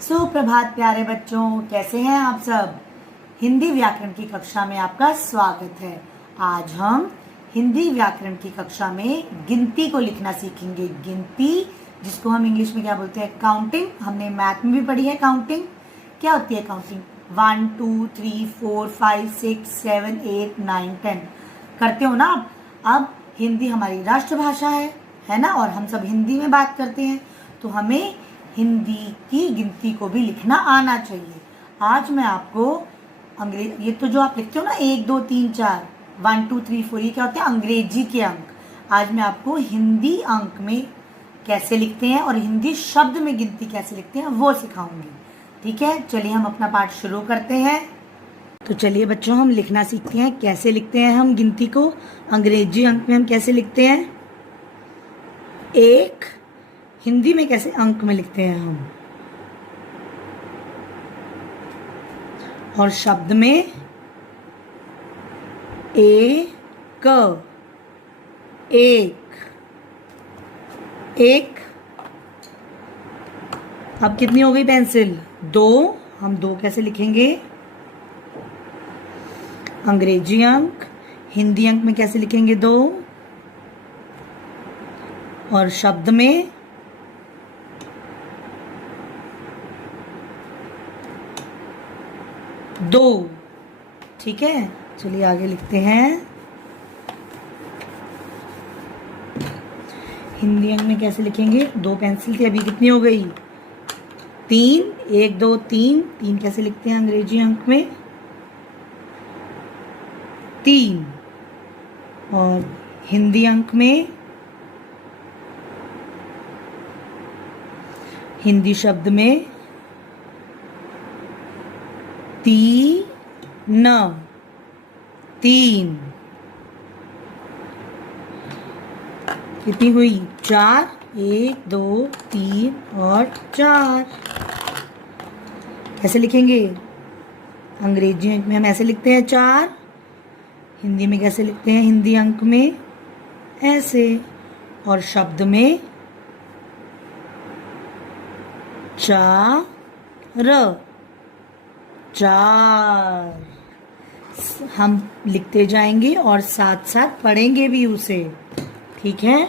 सुप्रभात प्यारे बच्चों, कैसे हैं आप सब। हिंदी व्याकरण की कक्षा में आपका स्वागत है। आज हम हिंदी व्याकरण की कक्षा में गिनती को लिखना सीखेंगे। गिनती जिसको हम इंग्लिश में क्या बोलते हैं, काउंटिंग। हमने मैथ में भी पढ़ी है काउंटिंग। क्या होती है काउंटिंग? 1 2 3 4 5 6 7 8 9 10 करते हो ना आप। अब हिंदी हमारी राष्ट्रभाषा है ना, और हम सब हिंदी में बात करते हैं, तो हमें हिंदी की गिनती को भी लिखना आना चाहिए। आज मैं आपको ये तो जो आप लिखते हो ना 1 2 3 4 1 2 3 4, ये क्या होते हैं? अंग्रेजी के अंक। आज मैं आपको हिंदी अंक में कैसे लिखते हैं और हिंदी शब्द में गिनती कैसे लिखते हैं वो सिखाऊंगी। ठीक है, चलिए हम अपना पाठ शुरू करते हैं। तो चलिए बच्चों, हम लिखना सीखते हैं। कैसे लिखते हैं हम गिनती को? अंग्रेजी अंक में हम कैसे लिखते हैं? एक। हिंदी में कैसे अंक में लिखते हैं हम? और शब्द में एक। एक। अब कितनी हो गई पेंसिल? 2। हम 2 कैसे लिखेंगे? अंग्रेजी अंक। हिंदी अंक में कैसे लिखेंगे? 2। और शब्द में 2। ठीक है, चलिए आगे लिखते हैं। हिंदी अंक में कैसे लिखेंगे? 2 पेंसिल थी, अभी कितनी हो गई? 3। 1 2 3। 3 कैसे लिखते हैं अंग्रेजी अंक में? 3। और हिंदी अंक में, हिंदी शब्द में 3। 3 कितनी हुई? 4। 1 2 3 और 4 कैसे लिखेंगे? अंग्रेजी अंक में हम ऐसे लिखते हैं 4। हिंदी में कैसे लिखते हैं? हिंदी अंक में ऐसे। और शब्द में 4। 4 हम लिखते जाएंगे और साथ साथ पढ़ेंगे भी उसे। ठीक है,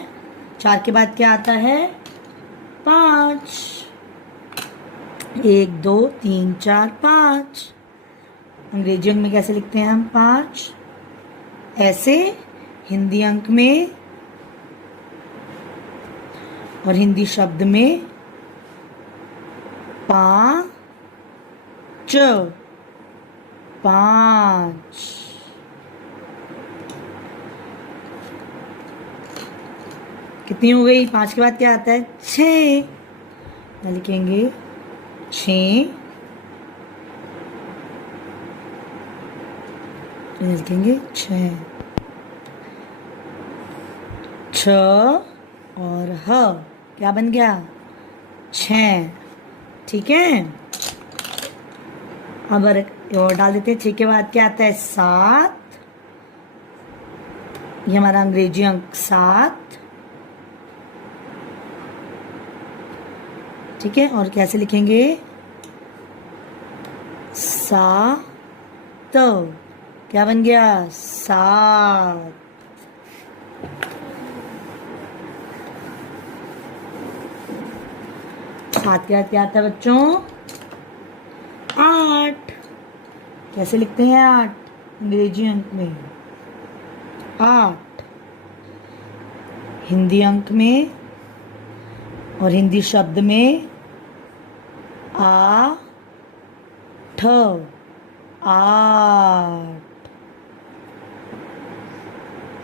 4 के बाद क्या आता है? 5। 1 2 3 4 5। अंग्रेजी अंक में कैसे लिखते हैं हम? 5 ऐसे। हिंदी अंक में और हिंदी शब्द में 5। 5 कितनी हो गई? 5 के बाद क्या आता है? 6। लिखेंगे 6। लिखेंगे 6। 6 और ह क्या बन गया? 6। ठीक है, अब और डाल देते हैं। 6 के बाद क्या आता है? 7। ये हमारा अंग्रेजी अंक 7। ठीक है, और कैसे लिखेंगे? 7। क्या बन गया? 7। 7 के बाद क्या आता है बच्चों? 8। कैसे लिखते हैं 8? अंग्रेजी अंक में 8। हिंदी अंक में और हिंदी शब्द में 8।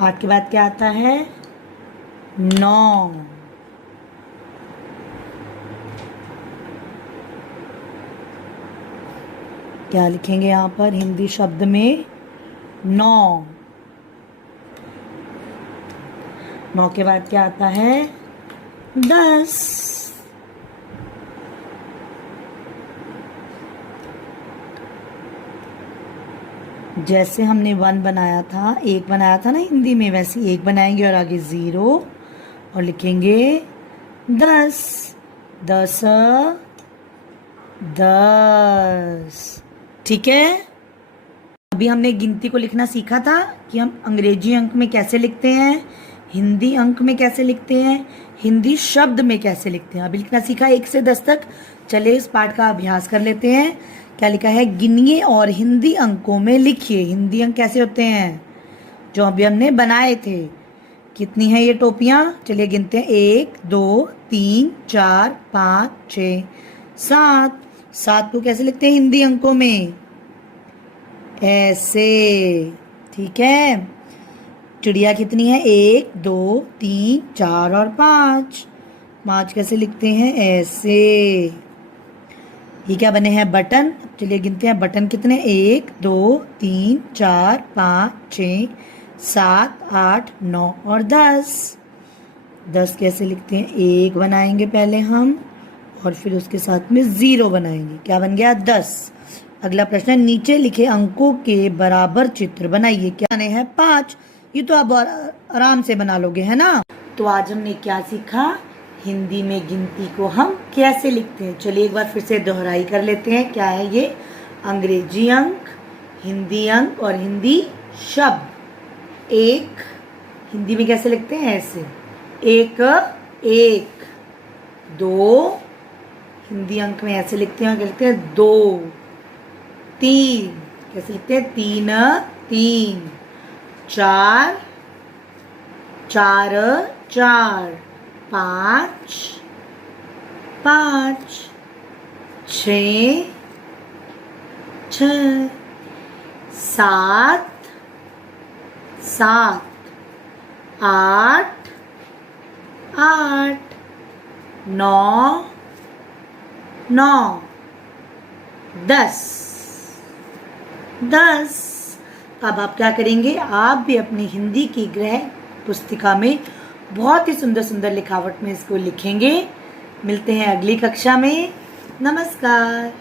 8 के बाद क्या आता है? 9। क्या लिखेंगे यहाँ पर? हिंदी शब्द में 9। 9 के बाद क्या आता है? 10। जैसे हमने 1 बनाया था, 1 बनाया था ना हिंदी में, वैसे 1 बनाएंगे और आगे 0 और लिखेंगे 10। 10 10। ठीक है, अभी हमने गिनती को लिखना सीखा था कि हम अंग्रेजी अंक में कैसे लिखते हैं, हिंदी अंक में कैसे लिखते हैं, हिंदी शब्द में कैसे लिखते हैं। अभी लिखना सीखा 1 से 10 तक। चलिए इस पाठ का अभ्यास कर लेते हैं। क्या लिखा है, गिनिए और हिंदी अंकों में लिखिए। हिंदी अंक कैसे होते हैं, जो अभी हमने बनाए थे। कितनी है ये टोपियाँ, चलिए गिनते हैं। 1 2 3 4 5 6 7। 7 को कैसे लिखते हैं हिंदी अंकों में, ऐसे। ठीक है, चिड़िया कितनी है, 1 2 3 4 और 5। 5 कैसे लिखते हैं, ऐसे। ये क्या बने हैं, बटन। चलिए गिनते हैं बटन कितने, 1 2 3 4 5 6 7 8 9 और 10। 10 कैसे लिखते हैं, 1 बनाएंगे पहले हम और फिर उसके साथ में 0 बनाएंगे। क्या बन गया, 10। अगला प्रश्न है, नीचे लिखे अंकों के बराबर चित्र बनाइए। क्या बने हैं, 5। ये तो आप आराम से बना लोगे, है ना। तो आज हमने क्या सीखा, हिंदी में गिनती को हम कैसे लिखते हैं। चलिए एक बार फिर से दोहराई कर लेते हैं। क्या है ये, अंग्रेजी अंक, हिंदी अंक और हिंदी शब्द। 1 हिंदी में कैसे लिखते हैं, ऐसे 1 1। 2 हिंदी अंक में ऐसे लिखते हैं, लिखते हैं 2। 3 कैसे लिखते हैं, 3 3। 4 4 4। 5 5। 6 6। 7 7। 8 8। 9 9। 10 10। अब आप क्या करेंगे, आप भी अपनी हिंदी की गृह पुस्तिका में बहुत ही सुंदर सुंदर लिखावट में इसको लिखेंगे। मिलते हैं अगली कक्षा में। नमस्कार।